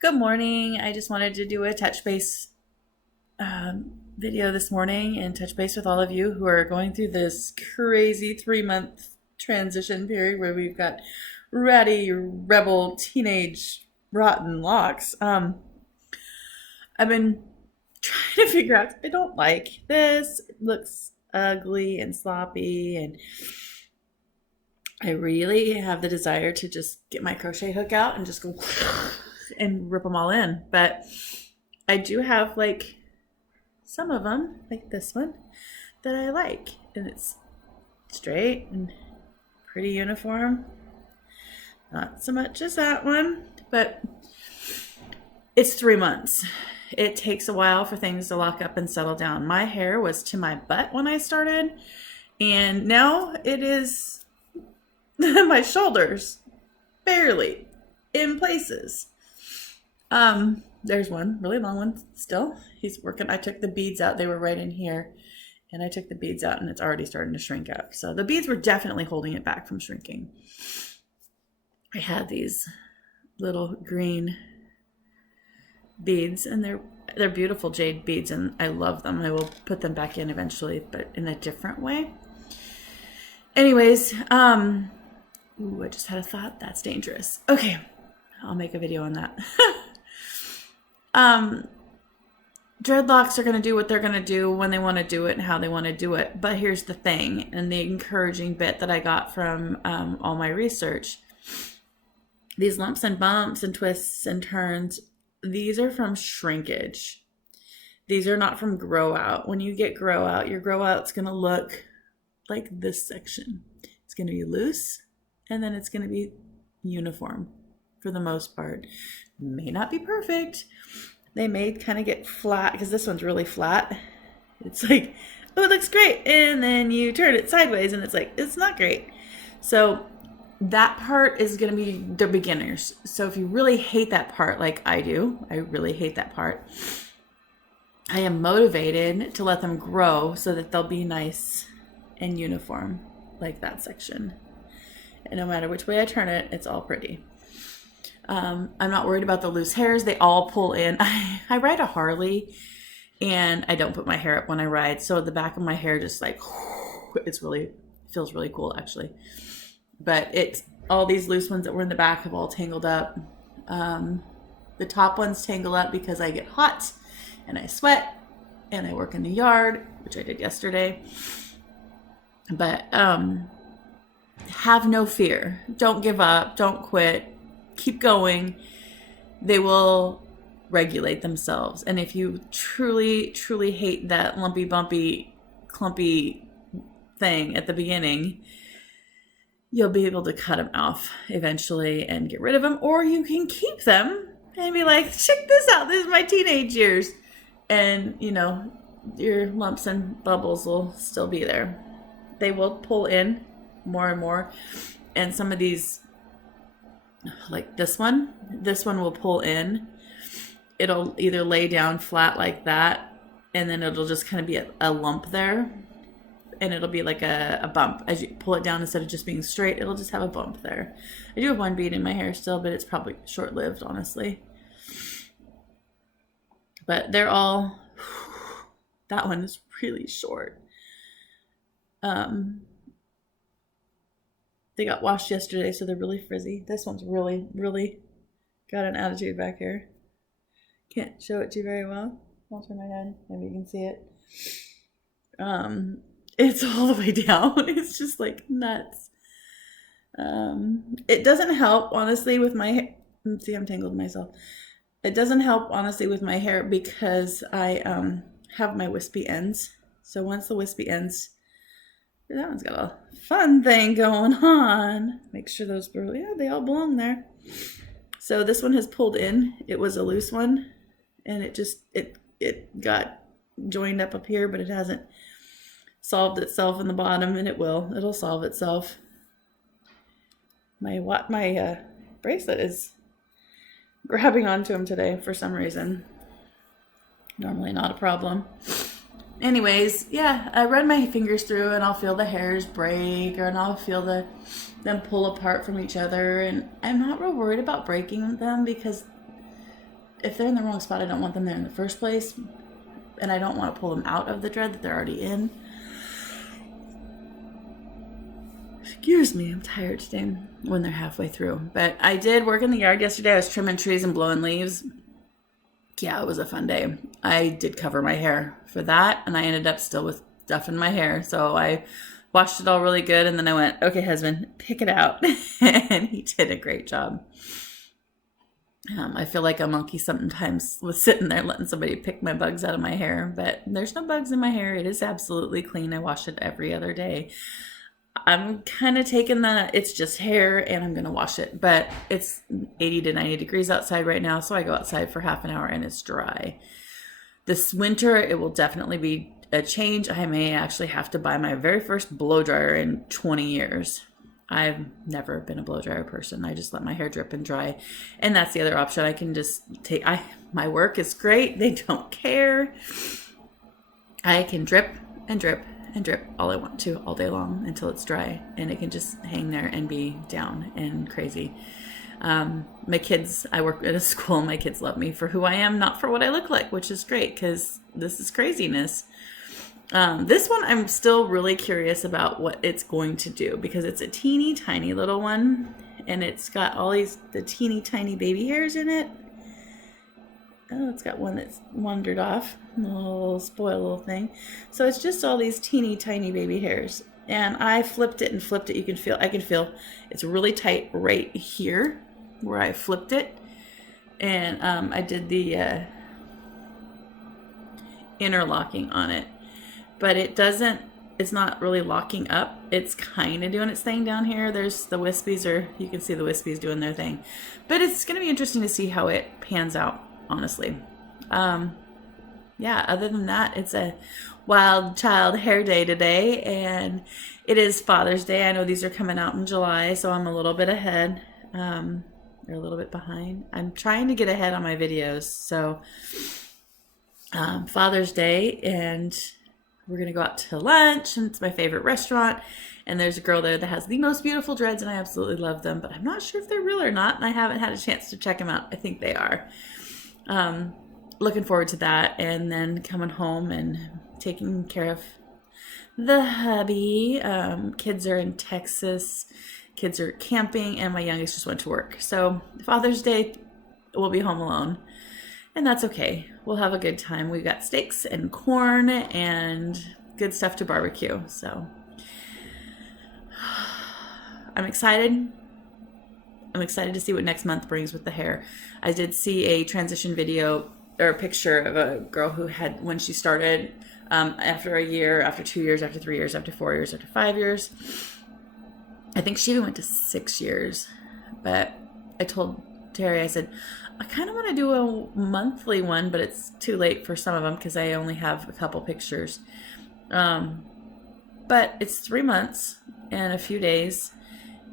Good morning. I just wanted to do a touch base video this morning and touch base with all of you who are going through this crazy 3-month transition period where we've got ratty, rebel, teenage, rotten locks. I've been trying to figure out, I don't like this. It looks ugly and sloppy, and I really have the desire to just get my crochet hook out and just go and rip them all in. But I do have like some of them, like this one, that I like. And it's straight and pretty uniform. Not so much as that one, but it's 3 months. It takes a while for things to lock up and settle down. My hair was to my butt when I started, and now it is my shoulders, barely, in places. There's one really long one still. He's working. I took the beads out. They were right in here, and I took the beads out, and it's already starting to shrink up. So the beads were definitely holding it back from shrinking. I had these little green beads, and they're beautiful jade beads, and I love them. I will put them back in eventually, but in a different way. Anyways, ooh, I just had a thought. That's dangerous. Okay, I'll make a video on that. Dreadlocks are going to do what they're going to do when they want to do it and how they want to do it. But here's the thing, and the encouraging bit that I got from all my research. These lumps and bumps and twists and turns, these are from shrinkage. These are not from grow out. When you get grow out, your grow out's going to look like this section. It's going to be loose, and then it's going to be uniform for the most part. May not be perfect. They may kind of get flat, because this one's really flat. It's like, oh, it looks great, and then you turn it sideways and it's like, it's not great. So that part is going to be the beginners. So if you really hate that part like I do, I really hate that part, I am motivated to let them grow so that they'll be nice and uniform like that section. And no matter which way I turn it, it's all pretty. I'm not worried about the loose hairs. They all pull in. I ride a Harley, and I don't put my hair up when I ride. So the back of my hair just like, feels really cool actually. But it's all these loose ones that were in the back have all tangled up. The top ones tangle up because I get hot and I sweat and I work in the yard, which I did yesterday. But have no fear. Don't give up. Don't quit. Keep going. They will regulate themselves. And if you truly, truly hate that lumpy, bumpy, clumpy thing at the beginning, you'll be able to cut them off eventually and get rid of them. Or you can keep them and be like, check this out. This is my teenage years. And, you know, your lumps and bubbles will still be there. They will pull in more and more. And some of these, like this one will pull in. It'll either lay down flat like that, and then it'll just kind of be a lump there, and it'll be like a bump. As you pull it down, instead of just being straight, it'll just have a bump there. I do have one bead in my hair still, but it's probably short-lived, honestly. But they're all, that one is really short. They got washed yesterday, so they're really frizzy. This one's really, really got an attitude back here. Can't show it to you very well. I'll turn my head. Maybe you can see it. It's all the way down. It's just like nuts. It doesn't help, honestly, with my hair. See, I'm tangled myself. It doesn't help, honestly, with my hair because I have my wispy ends. So once the wispy ends, that one's got a fun thing going on. Make sure those, yeah, they all belong there. So this one has pulled in. It was a loose one, and it got joined up here, but it hasn't solved itself in the bottom, and it'll solve itself. My bracelet is grabbing onto him today for some reason. Normally not a problem. Anyways, yeah, I run my fingers through and I'll feel the hairs break, and I'll feel them pull apart from each other, and I'm not real worried about breaking them because if they're in the wrong spot, I don't want them there in the first place. And I don't want to pull them out of the dread that they're already in. Excuse me, I'm tired today when they're halfway through. But I did work in the yard yesterday. I was trimming trees and blowing leaves. Yeah, it was a fun day. I did cover my hair for that, and I ended up still with stuff in my hair. So I washed it all really good, and then I went, okay, husband, pick it out. And he did a great job. I feel like a monkey sometimes with sitting there letting somebody pick my bugs out of my hair, but there's no bugs in my hair. It is absolutely clean. I wash it every other day. I'm kind of taking it's just hair and I'm going to wash it, but it's 80 to 90 degrees outside right now. So I go outside for half an hour and it's dry. This winter, it will definitely be a change. I may actually have to buy my very first blow dryer in 20 years. I've never been a blow dryer person. I just let my hair drip and dry. And that's the other option. I can just my work is great. They don't care. I can drip and drip and drip all I want to all day long until it's dry. And it can just hang there and be down and crazy. My kids, I work at a school. My kids love me for who I am, not for what I look like, which is great because this is craziness. This one, I'm still really curious about what it's going to do because it's a teeny tiny little one and it's got all the teeny tiny baby hairs in it. Oh, it's got one that's wandered off, a little spoiled little thing. So it's just all these teeny tiny baby hairs. And I flipped it and flipped it. I can feel it's really tight right here where I flipped it. And I did the interlocking on it. But it's not really locking up. It's kind of doing its thing down here. There's the wispies, you can see the wispies doing their thing. But it's going to be interesting to see how it pans out, honestly. Yeah, other than that, it's a wild child hair day today, and it is Father's Day. I know these are coming out in July, so I'm a little bit ahead, or a little bit behind. I'm trying to get ahead on my videos, so Father's Day, and we're going to go out to lunch, and it's my favorite restaurant, and there's a girl there that has the most beautiful dreads, and I absolutely love them, but I'm not sure if they're real or not, and I haven't had a chance to check them out. I think they are. Looking forward to that, and then coming home and taking care of the hubby. Kids are in Texas. Kids are camping, and my youngest just went to work. So Father's Day, we'll be home alone. And that's okay. We'll have a good time. We've got steaks and corn and good stuff to barbecue. So I'm excited. I'm excited to see what next month brings with the hair. I did see a transition video or a picture of a girl who had, when she started, after a year, after 2 years, after 3 years, after 4 years, after 5 years. I think she even went to 6 years. But I told Terry, I said, I kind of want to do a monthly one, but it's too late for some of them because I only have a couple pictures. But it's 3 months and a few days.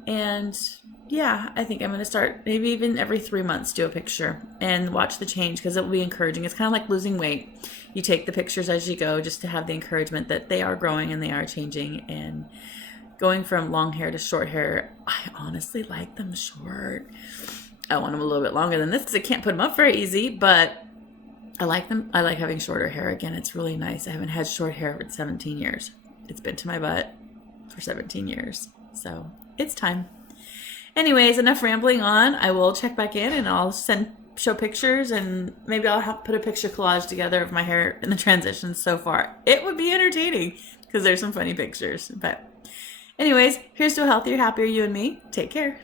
And yeah, I think I'm going to start maybe even every 3 months do a picture and watch the change because it will be encouraging. It's kind of like losing weight. You take the pictures as you go just to have the encouragement that they are growing and they are changing. And going from long hair to short hair, I honestly like them short. I want them a little bit longer than this because I can't put them up very easy, but I like them. I like having shorter hair. Again, it's really nice. I haven't had short hair for 17 years. It's been to my butt for 17 years. So it's time. Anyways, enough rambling on. I will check back in and I'll show pictures and maybe I'll put a picture collage together of my hair in the transition so far. It would be entertaining because there's some funny pictures. But anyways, here's to a healthier, happier you and me. Take care.